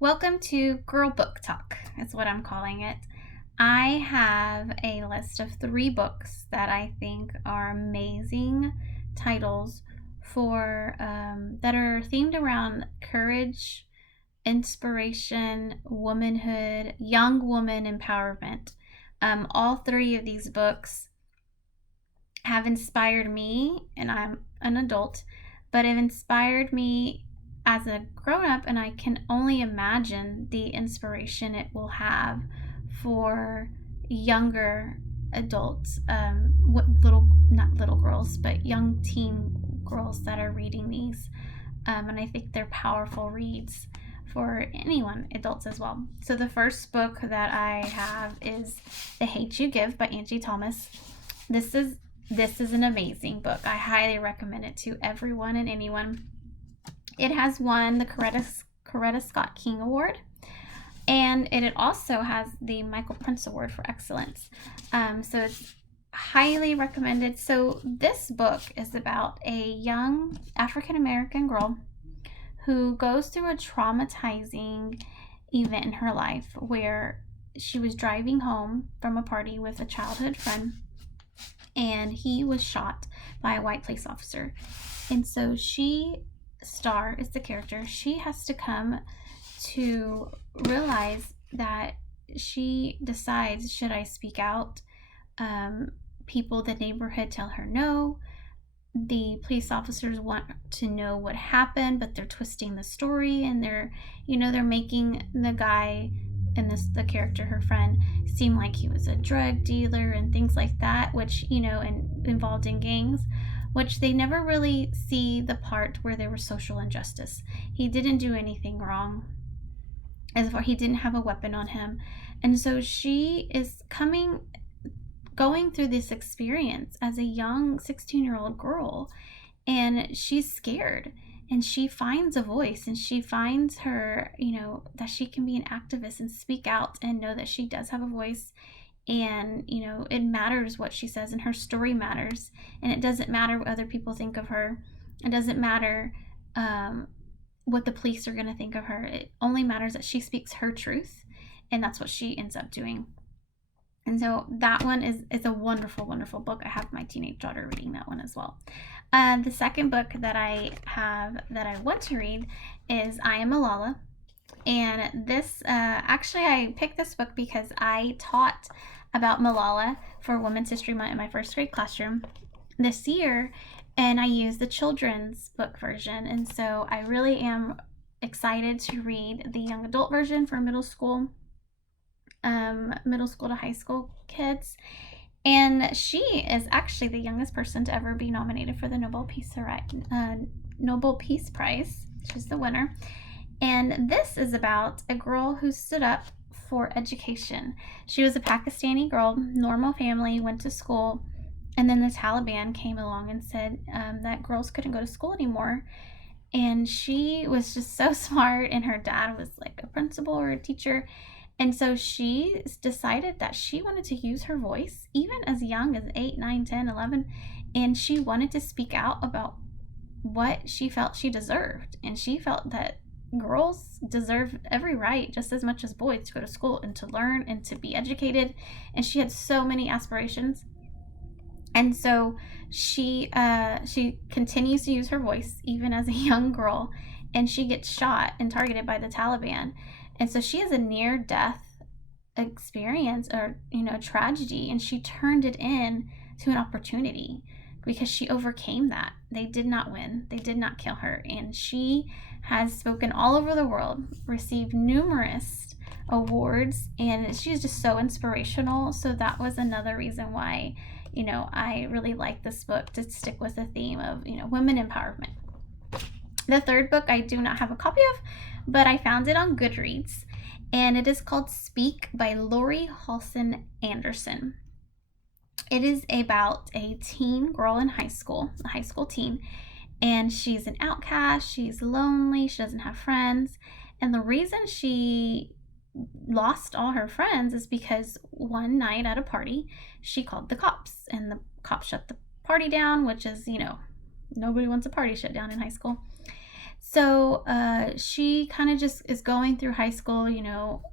Welcome to Girl Book Talk, is what I'm calling it. I have a list of 3 books that I think are amazing titles for that are themed around courage, inspiration, womanhood, young woman empowerment. All 3 of these books have inspired me, and I'm an adult, but have inspired me as a grown up, and I can only imagine the inspiration it will have for younger adults, not little girls, but young teen girls that are reading these. And I think they're powerful reads for anyone, adults as well. So the first book that I have is The Hate U Give by Angie Thomas. This is an amazing book. I highly recommend it to everyone and anyone. It has won the Coretta Scott King Award, and it also has the Michael Prince Award for Excellence. So it's highly recommended. So this book is about a young African American girl who goes through a traumatizing event in her life where she was driving home from a party with a childhood friend, and he was shot by a white police officer. And so Star is the character, she has to come to realize that she decides, should I speak out? People, the neighborhood tell her no. The police officers want to know what happened, but they're twisting the story, and they're making the guy, and the character, her friend, seem like he was a drug dealer and things like that, which, and involved in gangs, which they never really see the part where there was social injustice. He didn't do anything wrong, as far he didn't have a weapon on him. And so she is going through this experience as a young 16-year-old girl, and she's scared, and she finds a voice, and she finds her, that she can be an activist and speak out and know that she does have a voice, and it matters what she says, and her story matters, and it doesn't matter what other people think of her. It doesn't matter what the police are going to think of her. It only matters that she speaks her truth, and that's what she ends up doing. And so that one is a wonderful, wonderful book. I have my teenage daughter reading that one as well. The second book that I want to read is I Am Malala. And this, actually, I picked this book because I taught about Malala for Women's History Month in my first grade classroom this year, and I used the children's book version. And so I really am excited to read the young adult version for middle school to high school kids. And she is actually the youngest person to ever be nominated for the Nobel Peace Prize. She's the winner. And this is about a girl who stood up for education. She was a Pakistani girl, normal family, went to school, and then the Taliban came along and said that girls couldn't go to school anymore. And she was just so smart, and her dad was like a principal or a teacher. And so she decided that she wanted to use her voice, even as young as 8, 9, 10, 11, and she wanted to speak out about what she felt she deserved. And she felt that girls deserve every right, just as much as boys, to go to school and to learn and to be educated. And she had so many aspirations. And so she continues to use her voice even as a young girl, and she gets shot and targeted by the Taliban. And so she has a near-death experience, or tragedy, and she turned it in to an opportunity because she overcame that. They did not win. They did not kill her. And she has spoken all over the world, received numerous awards, and she's just so inspirational. So that was another reason why, I really like this book, to stick with the theme of, women empowerment. The third book I do not have a copy of, but I found it on Goodreads, and it is called Speak by Lori Halson Anderson. It is about a teen girl in high school, a high school teen, and she's an outcast, she's lonely, she doesn't have friends, and the reason she lost all her friends is because one night at a party, she called the cops, and the cops shut the party down, which is, nobody wants a party shut down in high school. So she kind of just is going through high school,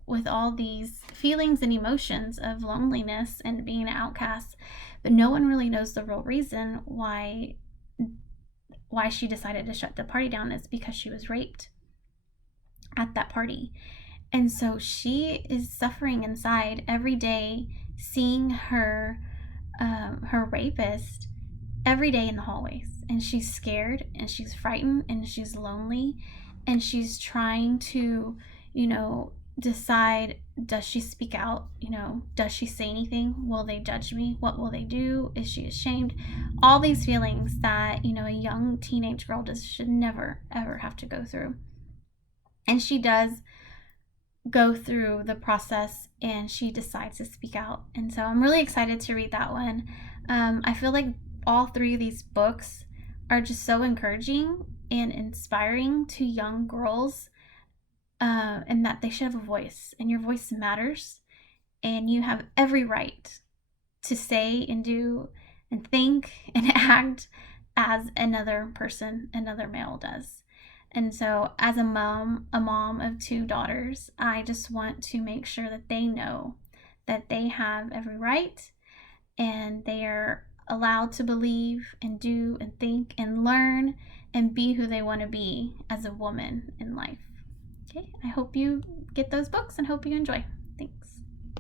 with all these feelings and emotions of loneliness and being an outcast, but no one really knows the real reason why she decided to shut the party down. Is because she was raped at that party. And so she is suffering inside every day, seeing her rapist every day in the hallways. And she's scared and she's frightened and she's lonely and she's trying to, decide, does she speak out? Does she say anything? Will they judge me? What will they do? Is she ashamed? All these feelings that, a young teenage girl should never, ever have to go through. And she does go through the process and she decides to speak out. And so I'm really excited to read that one. I feel like all three of these books are just so encouraging and inspiring to young girls, and that they should have a voice, and your voice matters, and you have every right to say and do and think and act as another person, another male does. And so, as a mom of two daughters, I just want to make sure that they know that they have every right and they are allowed to believe and do and think and learn and be who they want to be as a woman in life. Okay, I hope you get those books and hope you enjoy. Thanks.